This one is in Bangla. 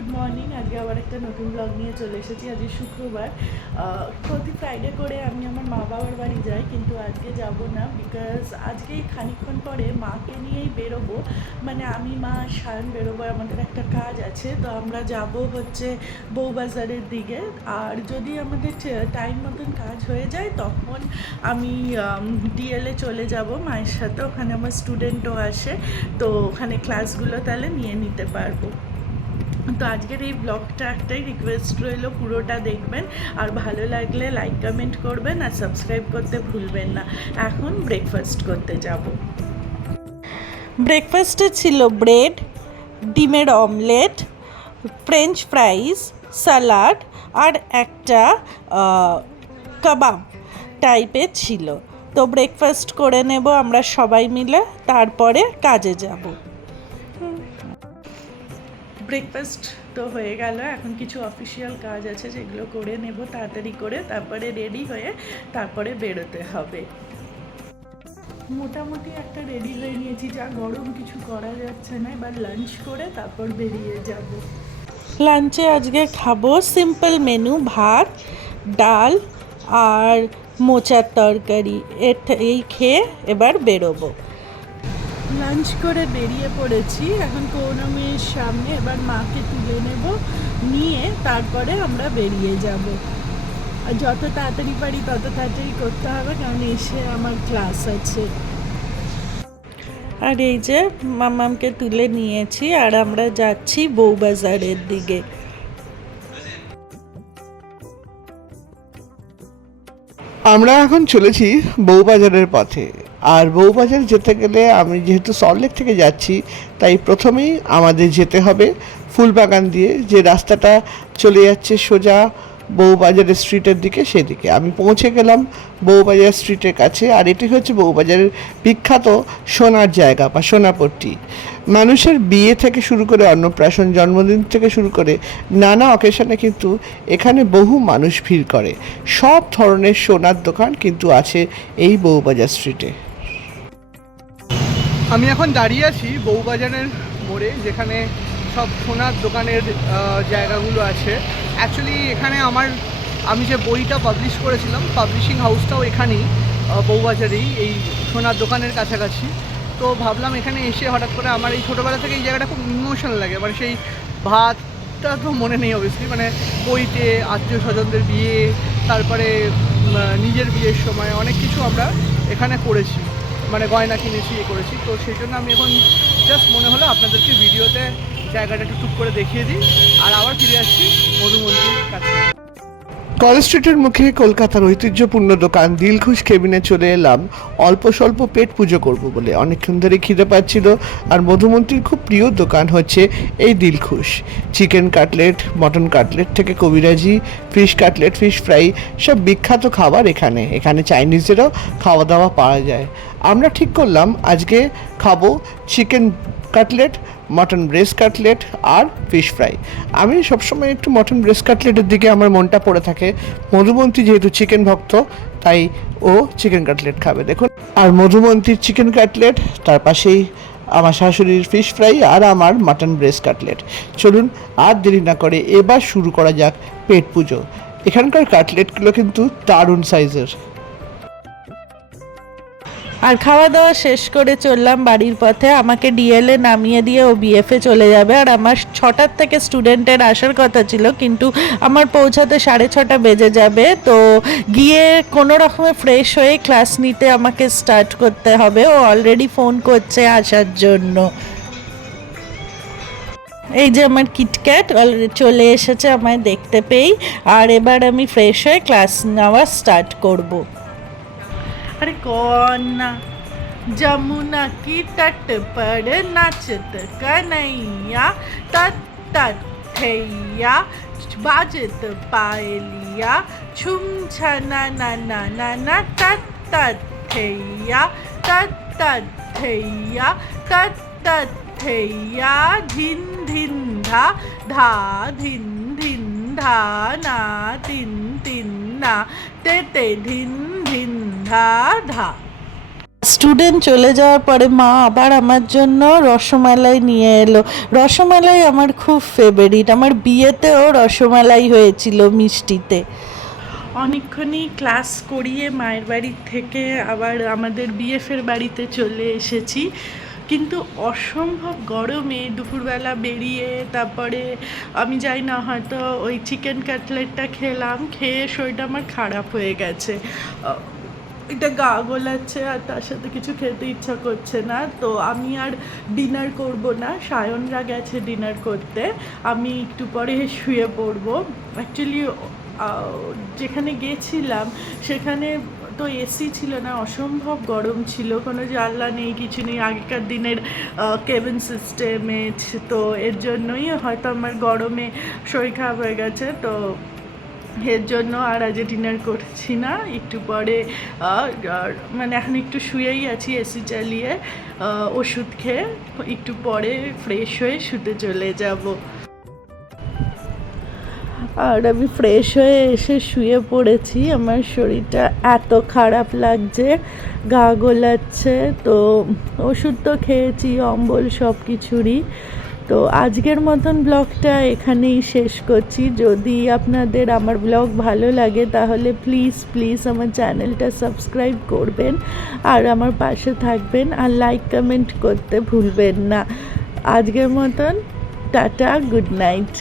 Good morning. আজকে আবার একটা নতুন ব্লগ নিয়ে চলে এসেছি। আজকে শুক্রবার। প্রতি ফ্রাইডে করে আমি আমার মা বাবার বাড়ি যাই, কিন্তু আজকে যাব না, বিকজ আজকেই খানিকক্ষণ পরে মাকে নিয়েই বেরোবো। মানে আমি, মা, শান বেরোবো, আমাদের একটা কাজ আছে, তো আমরা যাব হচ্ছে বউবাজারের দিকে। আর যদি আমাদের টাইম মতন কাজ হয়ে যায় তখন আমি ডিএলএ চলে যাব মায়ের সাথে। ওখানে আমার স্টুডেন্টও আসে, তো ওখানে ক্লাসগুলো তাহলে নিয়ে নিতে পারবো। তো আজকের এই ব্লগটা একটাই রিকোয়েস্ট রইল, পুরোটা দেখবেন, আর ভালো লাগলে লাইক কমেন্ট করবেন আর সাবস্ক্রাইব করতে ভুলবেন না। এখন ব্রেকফাস্ট করতে যাব। ব্রেকফাস্টে ছিল ব্রেড, ডিমের অমলেট, ফ্রেঞ্চ ফ্রাইজ, স্যালাড আর একটা কাবাব টাইপের ছিল। তো ব্রেকফাস্ট করে নেব আমরা সবাই মিলে, তারপরে কাজে যাব। ব্রেকফাস্ট তো হয়ে গেল, এখন কিছু অফিসিয়াল কাজ আছে যেগুলো করে নেব তাড়াতাড়ি করে, তারপরে রেডি হয়ে তারপরে বেরোতে হবে। মোটামুটি একটা রেডি হয়ে নিয়েছি, যা গরম কিছু করা যাচ্ছে না, এবার লাঞ্চ করে তারপর বেরিয়ে যাব। লাঞ্চে আজকে খাবো সিম্পল মেনু, ভাত, ডাল আর মোচার তরকারি। এই খেয়ে এবার বেরোবো। লাঞ্চ করে বেরিয়ে পড়েছি, এখন পৌর্ণমীর সামনে। এবার মাকে তুলে নেব, নিয়ে তারপরে আমরা বেরিয়ে যাব। আর যত তাড়াতাড়ি পারি তত তাড়াতাড়ি করতে হবে, কারণ এসে আমার ক্লাস আছে। আর এই যে মামামকে তুলে নিয়েছি, আর আমরা যাচ্ছি বউবাজারের দিকে। আমরা এখন চলেছি বউবাজারের পথে। আর বউবাজার যেতে গেলে আমি যেহেতু সল্টলেক থেকে যাচ্ছি, তাই প্রথমেই আমাদের যেতে হবে ফুলবাগান দিয়ে, যে রাস্তাটা চলে যাচ্ছে সোজা বউবাজারের স্ট্রিটের দিকে, সেদিকে আমি পৌঁছে গেলাম বউবাজার স্ট্রিটের কাছে। আর এটি হচ্ছে বউবাজারের বিখ্যাত সোনার জায়গা বা সোনাপট্টি। মানুষের বিয়ে থেকে শুরু করে অন্নপ্রাশন, জন্মদিন থেকে শুরু করে নানা অকেশনে কিন্তু এখানে বহু মানুষ ভিড় করে। সব ধরনের সোনার দোকান কিন্তু আছে এই বউবাজার স্ট্রিটে। আমি এখন দাঁড়িয়ে আছি বউবাজারের মোড়ে, যেখানে সব সোনার দোকানের জায়গাগুলো আছে। অ্যাকচুয়ালি এখানে আমি যে বইটা পাবলিশ করেছিলাম, পাবলিশিং হাউসটাও এখানেই, বউবাজারেই, এই সোনার দোকানের কাছাকাছি। তো ভাবলাম এখানে এসে হঠাৎ করে আমার এই ছোটোবেলা থেকে এই জায়গাটা খুব ইমোশনাল লাগে। মানে সেই ভাতটা তো মনে নেই অবভিয়াসলি, মানে বইতে আত্মীয় স্বজনদের বিয়ে, তারপরে নিজের বিয়ের সময় অনেক কিছু আমরা এখানে করেছি, মানে গয়না কিনেছি, করেছি। তো সেই জন্য আমি এখন জাস্ট মনে হলো আপনাদেরকে ভিডিওতে জায়গাটা একটু টুক করে দেখিয়ে দিই, আর আবার ফিরে আসছি মধুমন্ত্রীর কাছে। কলেজ স্ট্রিটের মুখে কলকাতার ঐতিহ্যপূর্ণ দোকান দিলখুশ কেবিনে চলে এলাম অল্প স্বল্প পেট পুজো করব বলে। অনেকক্ষণ ধরে খিদে পাচ্ছিল, আর মধুমন্ত্রীর খুব প্রিয় দোকান হচ্ছে এই Dilkhush. Chicken cutlet, mutton cutlet থেকে কবিরাজি, ফিশ কাটলেট, ফিশ ফ্রাই, সব বিখ্যাত খাবার এখানে। এখানে চাইনিজেরও খাওয়া দাওয়া পাওয়া যায়। আমরা ঠিক করলাম আজকে খাবো chicken cutlet, mutton breast cutlet আর ফিশ ফ্রাই। আমি সবসময় একটু মটন ব্রেস্ট কাটলেটের দিকে আমার মনটা পড়ে থাকে। মধুমন্ত্রী যেহেতু চিকেন ভক্ত, তাই ও চিকেন কাটলেট খাবে। দেখুন, আর মধুমন্ত্রীর চিকেন কাটলেট, তার পাশেই আমার শাশুড়ির ফিশ ফ্রাই, আর আমার মাটন ব্রেস্ট কাটলেট। চলুন আর দেরি না করে এবার শুরু করা যাক পেট পুজো। এখানকার কাটলেটগুলো কিন্তু দারুণ সাইজের। আর খাওয়া দাওয়া শেষ করে চললাম বাড়ির পথে। আমাকে ডিএলএ নামিয়ে দিয়ে ও বিএফে চলে যাবে, আর আমার 6টার থেকে স্টুডেন্টের আসার কথা ছিল, কিন্তু আমার পৌঁছাতে 6:30 বেজে যাবে। তো গিয়ে কোনো রকমে ফ্রেশ হয়ে ক্লাস নিতে আমাকে স্টার্ট করতে হবে। ও অলরেডি ফোন করছে আসার জন্য। এই যে আমার কিটক্যাট অলরেডি চলে এসেছে আমায় দেখতে পেয়েই। আর এবার আমি ফ্রেশ হয়ে ক্লাস নেওয়া স্টার্ট করব। अरे कौन ना जमुना की तट पर नाचत कन्हैया, तत तत थैया बाजत पायलिया, छुम छना ना ना ना ना, तत तत थैया, तत तत थैया, तत तत थैया, धिन धिन धा धा, धिन धिन धा ना, तिन तिन ना, ते ते धिन धिन ধা ধা। স্টুডেন্ট চলে যাওয়ার পরে মা আবার আমার জন্য রসমালাই নিয়ে এলো। রসমালাই আমার খুব ফেভারিট, আমার বিয়েতেও রসমালাই হয়েছিল মিষ্টিতে। অনেকক্ষণই ক্লাস করিয়ে মায়ের বাড়ির থেকে আবার আমাদের বিএফের বাড়িতে চলে এসেছি, কিন্তু অসম্ভব গরমে দুপুরবেলা বেরিয়ে তারপরে আমি যাই না হয়তো ওই চিকেন কাটলেটটা খেলাম, খেয়ে শরীরটা আমার খারাপ হয়ে গেছে, এটা গা গোলাচ্ছে আর তার সাথে কিছু খেতে ইচ্ছা করছে না। তো আমি আর ডিনার করব না, সায়নরা গেছে ডিনার করতে, আমি একটু পরে শুয়ে পড়বো। অ্যাকচুয়ালি যেখানে গেছিলাম সেখানে তো এসি ছিল না, অসম্ভব গরম ছিল, কোনো জানলা নেই কিছু নেই, আগেকার দিনের কেবিন সিস্টেমে, তো এর জন্যই হয়তো আমার গরমে শরীর খারাপ হয়ে গেছে। তো এর জন্য আর আজ ডিনার করছি না, একটু পরে মানে এখন একটু শুয়েই আছি এসি চালিয়ে, ওষুধ খেয়ে একটু পরে ফ্রেশ হয়ে শুতে চলে যাব। আর আমি ফ্রেশ হয়ে এসে শুয়ে পড়েছি, আমার শরীরটা এত খারাপ লাগছে, গা গোলাচ্ছে, তো ওষুধ তো খেয়েছি অম্বল সব কিছুরই। তো আজকের মতন ব্লগটা এখানেই শেষ করছি। যদি আপনাদের আমার ব্লগ ভালো লাগে তাহলে প্লিজ প্লিজ আমার চ্যানেলটা সাবস্ক্রাইব করবেন আর আমার পাশে থাকবেন, আর লাইক কমেন্ট করতে ভুলবেন না। আজকের মতন টাটা, গুড নাইট।